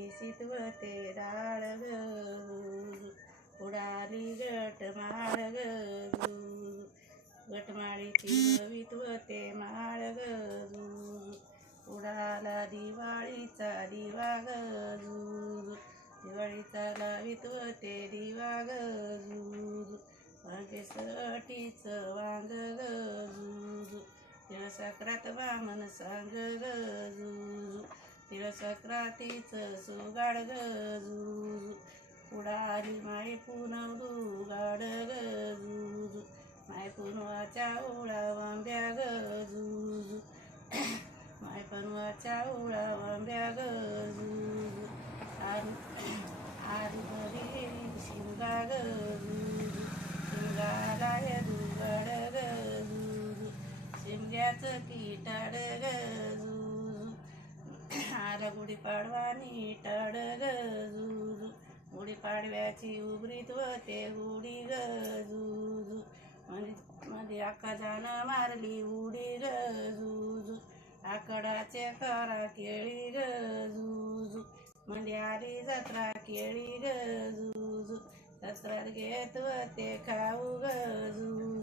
दिवशी निशित होते डाळ ग उडाली गट माळ ग गटमाळीची भवित होते माळ ग उडाला दिवाळीचा दिवा ग दिवाळीचा लावित होते दिवा ग वांगेसटीच वांग ग तिळ सक्रात वामन सांग गजू तिळ सक्रातीच सुगाड ग उडाली माय पुनव गाड गजू माय पुनवाच्या ओळा वांब्या ग माय पनवाच्या ओळा वांब्या ग आरी बरी शिंगा ग शिंगाला दुगाड ग शिमग्याचं किटाड आला गुढीपाडवानी टड गजूजू गुढीपाडव्याची उबरीत होते गुढी गजूजू मध्ये मध्ये अक्का मारली उडी गजूजू आकडाचे करा केळी गजूजू म्हणजे आली जत्रा केळी गजूजू जत्रात घेत होते खाऊ गजूजू